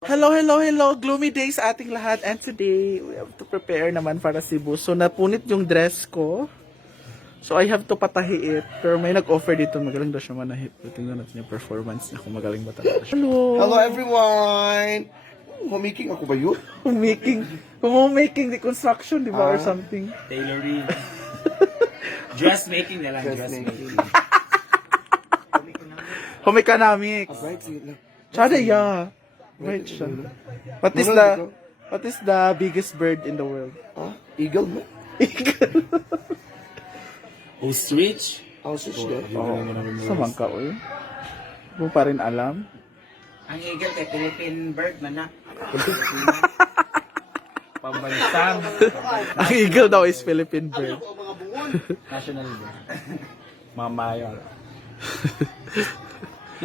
Hello, hello, hello. Gloomy day sa ating lahat. And today, we have to prepare naman para Cebu. So, napunit yung dress ko. So, I have to patahi it. Pero may nag-offer dito. Magaling daw siya manahit. So, tingnan natin yung performance niya kung magaling ba talaga siya. Hello! Hello everyone! Homemaking ako ba yun? Homemaking. Kung homemaking, the construction, di ba? Or something. Tailoring. Dressmaking na lang, dressmaking. Home economics. Right, sige lang. Tsada, yeah. Right siya. What is the biggest bird in the world? Ah, eagle mo? Ostrich? I'll switch there. Sa mangka, oy. Mo pa rin alam. Ang eagle kay Philippine bird man na. Pambansang. Ang eagle daw is Philippine bird. National bird. Mamaya.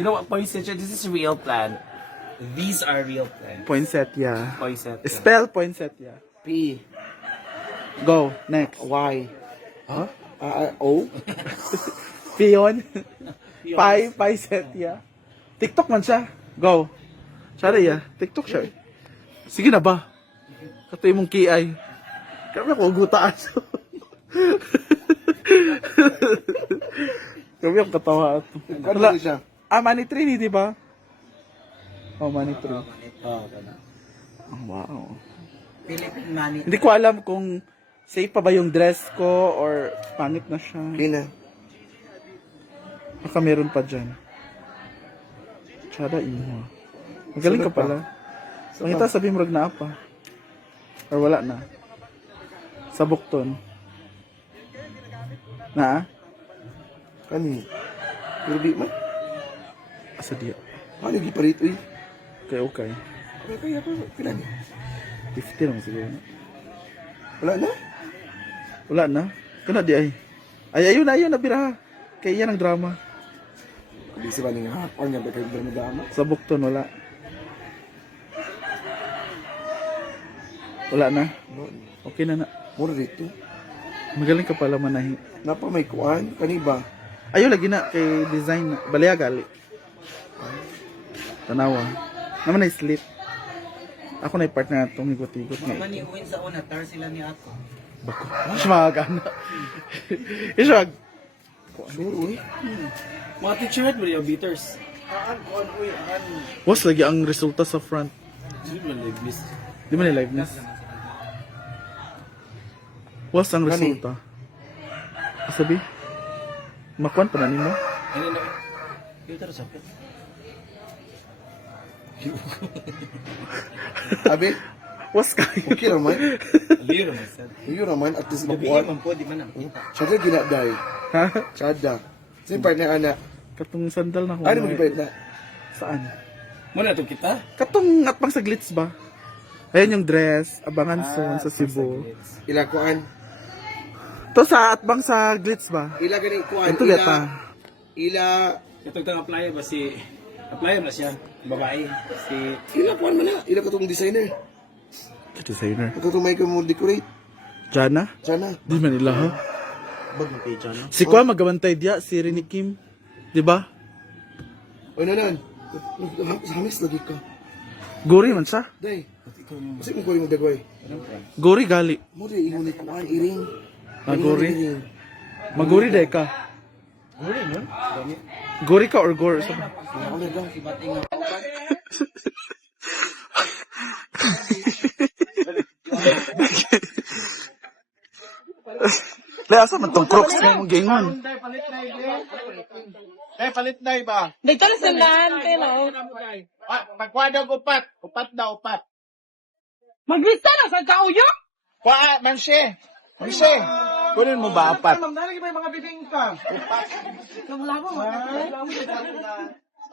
You know what, poinsettia? This is real plant. These are real plants. Poinsettia. Poinsettia. Spell poinsettia. P. Go, next. Y. Huh? O. Pion. Poinsettia. TikTok man siya. Go. Sorry ya, TikTok siya. Sige na ba? Katoy mong kiay. Kami ako gutaan. Kami ang katawa ato. Ano siya? Money Tree, di ba? Oh, Money Tree. Oh, kana. Oh, wow. Philippine money. Hindi ko alam kung safe pa ba yung dress ko or pangit na siya. Kina. Baka meron pa dyan. Tsada imo. Magaling ka pala. Pangita sabi mo na apa. Or wala na. Sa bukton. Na? Kani. Pero di man. Asa diya. Ano yung giparito eh? Okay. Kaya pa. Pila niya? 50 lang siguro. Wala na? Wala na. Kana di ay. Ay, ayun na biraha. Kaya yan ang drama. Hindi siya ba nang hapon niya ba kayo drama-drama? Sa bukton, wala. Wala na. Okay na na. Mura dito. Magaling ka pala manahi. Napa may kuan? Kani ba? Ayaw lagi na kay design na. Balaya gali. Tanawa. Naman na slit. Ako na partner na itong higot-higot Mga na. ni uwin sa una, tar sila ni ako. Bako. Siya magagana. Siya mag... Sure, uy. Mga teacher mo yung beaters. Was lagi ang resulta sa front. Hindi mo like this. Di man live ness. Was ang Kani? resulta. Sabi? Makuan pa na nimo? Ano na? Filter sa pet. Abi, Was kayo? okay naman. Aliyo naman sad. Iyo naman, at least Gabi makuha. man po, di man nakita. Tsada ginaday. Ha? Tsada. Sino partner anak? Katong sandal na ko. Ano mo gipahit na? Saan? Muna ito kita? Katong atpang sa glitz ba? Ayan yung dress, abangan soon sa Cebu. Ila kuan? To sa atbang sa glitz ba? Ila gani kuan? Ito beta. Ila Ito itong applyer ba si... Applyer na siya. Babae. Si... ila kuan man na. Ila katong designer. Designer. Katong may mo decorate. Jana? Sana. Di man nila ha? Bag mo kay John. Si Kwa magabantay diya, si Rini Kim. Di ba? O nanan. Hamis lagi ka. Gori man siya. Day. Kasi mo kunin mo dagway. Gori gali. Mo di ingon ni kuan iring. Gori? Iring. Magori day ka. Guri mo? Gori ka or gore? Sabi. Ano daw? Si Bating nga. Le, asa man tong crocs na mong gingon? Palit na ba? Dito na sandahan, pero. Pagkwadog upat. Upat na upat. Maglista na sa kauyo! Kwa, manse. Manse. Kunin mo ba upat? Mamdala ba yung mga bibingka? Namlabo,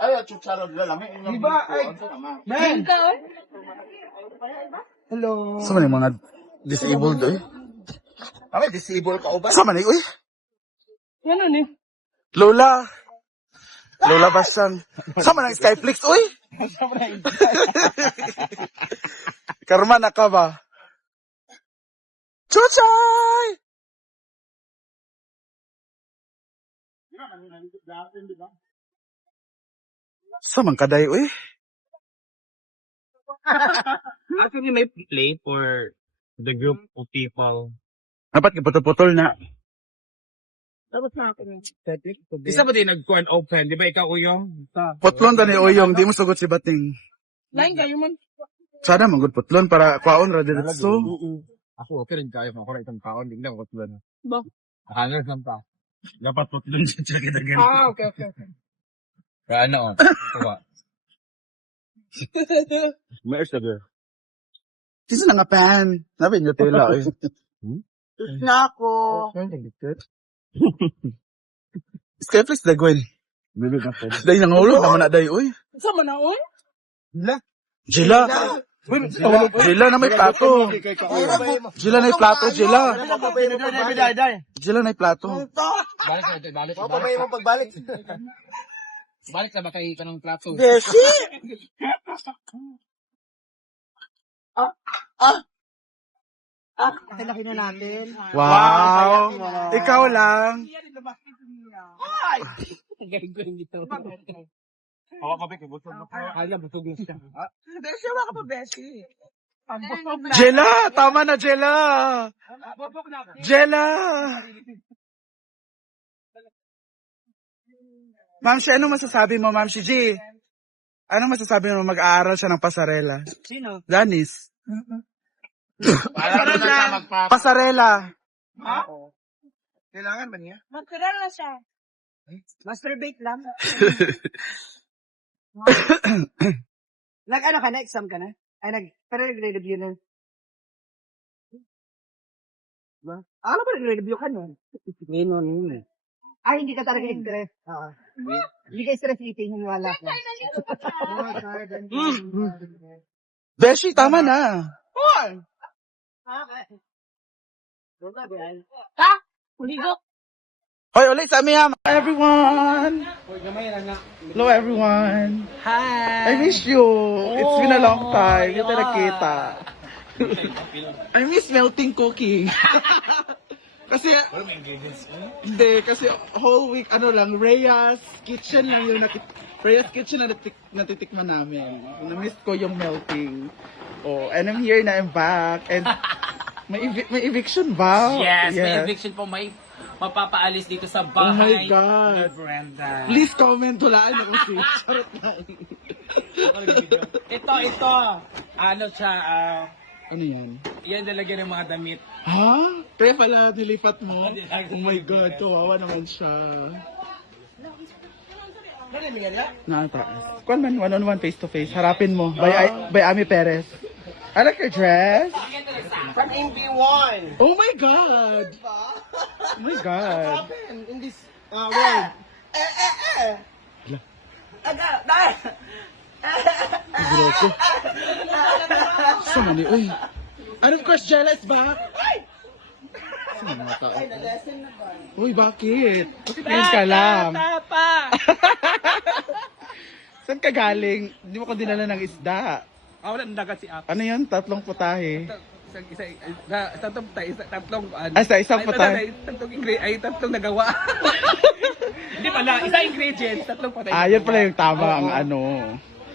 Ay, chutsarod na lang. Di ba? Ay, man. Bingka, eh? Hello. Sa man yung mga disabled eh? Kami, disable ka o ba? Sa man eh? Uy! Yan ano eh. Lola! Lola Basyang. Sa man ang Skyflix, uy! Karma na ka ba? Chuchay! Sa man kaday, uy? Actually, may play for the group of people. Dapat kaputol-putol na. Isa ba din nag-corn open? Di ba ikaw, Uyong? Putlon tani Uyong, di mo sugot si Bating. Lain kayo man. Sana magud putlon para kwaon ra diretso. Ako, okay rin kayo. Ako rin itong kaon. Hindi lang ako tulan. Ba? Hangar lang pa. Dapat putlon siya kita ganun. Okay. Pero ano, kuha. May sugar. Sisa na nga pan. Nabi niyo tela eh. Nako. Skyflex da Gwen. Dahil nangulo naman na dahil, uy. Sa manaon? Jila. Jila na may plato. Jila na may plato, Jila. Jila na may plato. Balik. Papabay mo pagbalik. Balik na ba kayo ka ng plato? Laki na natin. Wow. Ikaw lang. Galing ko rin dito. Ako pa, Bek. Butog na kayo. Alam, butog na siya. Beshi, wala ka pa, Beshi. Jela. Tama na, Jela. Jela. Ma'am Shi, ano masasabi mo, Ma'am Shi G? Ano masasabi mo mag-aaral siya ng pasarela? Sino? Danis. Para na siya magpapa. Pasarela. Kailangan ba niya? Magkaral na siya. Masturbate lang. Nag-ano ka na? Exam ka na? Pero nag-review na. Ba? Ano ba nag-review ka na? Ngayon. Ay, hindi ka talaga stress. Oo. Hindi ka stress eating, wala ka. Beshi, tama na. Ha? Uligo? Hoy, ulit sa amin, everyone. Hello, everyone. Hi! I miss you. It's been a long time. Hindi tayo nakita. I miss melting cookie. Kasi, hindi, kasi whole week, Rhea's Kitchen lang yung Rhea's Kitchen na natitikman namin. Na-miss ko yung melting. Oh, and I'm here na, I'm back. And may eviction ba? Yes, may eviction po. May mapapaalis dito sa bahay Oh my God. ni Brenda. Please comment, hulaan ako si Charot lang. Ito. Ano siya, Ano yan? yan nalagyan ng mga damit. Ha? Kaya pala nilipat mo? Oh my God, kawawa naman siya. Nakataas. Kung man, one-on-one, face-to-face. Harapin mo. By Ami Perez. I like your dress. From MB1. Oh my God! Oh my God. In this world. Groko. Sumali, uy. And of course, Jella is back. Sino mga tao? Uy, bakit? Bakit ngayon ka lang? Saan ka galing? Hindi mo ko dinala ng isda. Wala ng dagat si App. Ano yun? 3 putahe. Tatlong Sa isang putahe. tatlong nagawa. Hindi pala, isa ingredients, tatlong patay. Yan pala yung tama ang ano.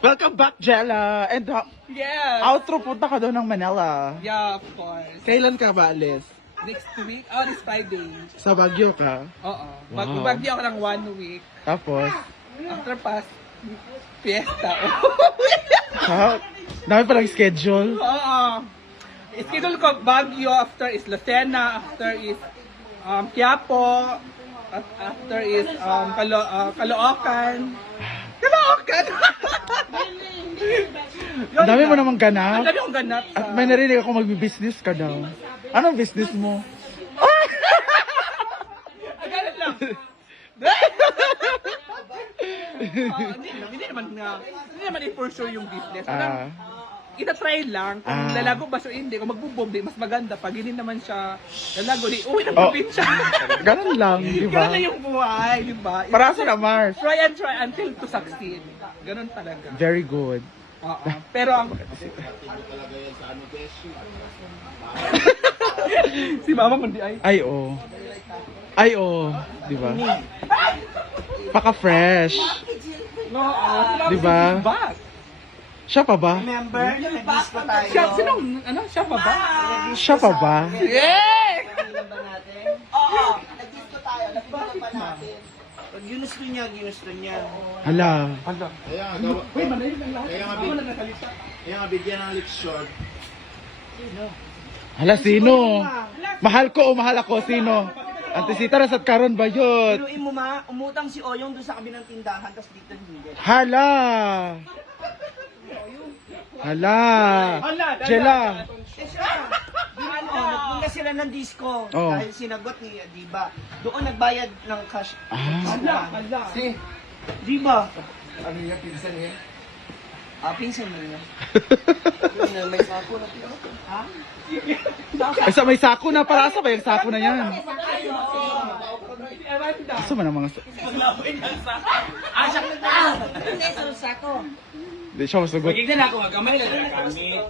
Welcome back, Jella. And Yes. outro, punta ka doon ng Manila. Yeah, of course. Kailan ka ba alis? Next week, this Friday. Sa Baguio ka? Oo. Wow. Magbagyo ako ng 1 week. Tapos? After pass, fiesta. Ha? Dami palang schedule. Oo. Schedule ko Baguio, after is Lucena, after is Quiapo, after is Caloocan. Caloocan! Ang dami mo namang Ang ganap. dami kong ganap sa... At may narinig ako magbi-business ka daw. Anong business mo? Ganap lang. Hindi naman i-pursue yung business. Ita-try lang kung lalago ba so hindi. Kung magbo-boom, mas maganda. Pag hindi naman siya lalago, di uwi ng probinsya. Ganun lang, di ba? Ganun na yung buhay, di ba? Para sa Mars. Try and try until to succeed. Ganun talaga. Very good. Oo. Pero ang... si mama kundi ay... Ay, oh. Ay, oh. Di ba? Paka-fresh. No, Di ba? Back. Siya pa ba? Remember, nag-disco tayo. Sinong, ano, siya pa ba? Siya pa ba? Yeah! Kanina ba natin? Oo, nag-disco tayo. Nag-disco pa natin. Pag ginusto niya. Hala. Kaya nga bigyan ng leksyon. Hala, sino? Mahal ko o mahal ako? Sino? Antisita na sa karon ba yun? Pinuin mo umutang si Oyong doon sa kabilang tindahan, tapos dito hindi. Hala. Hala. Jela. Nagpunta sila ng disco Oh. dahil sinagot ni Diba. Doon nagbayad ng cash. Si Diba. Ano niya, pinsan niya? Pinsan niya. May sako na pila. Ha? Ay, sa may sako na. Para sa ba yung sako na yan? Asa man ang mga Hindi sa sako. Hindi siya masugot. Hindi na ako, kamay lang gamit.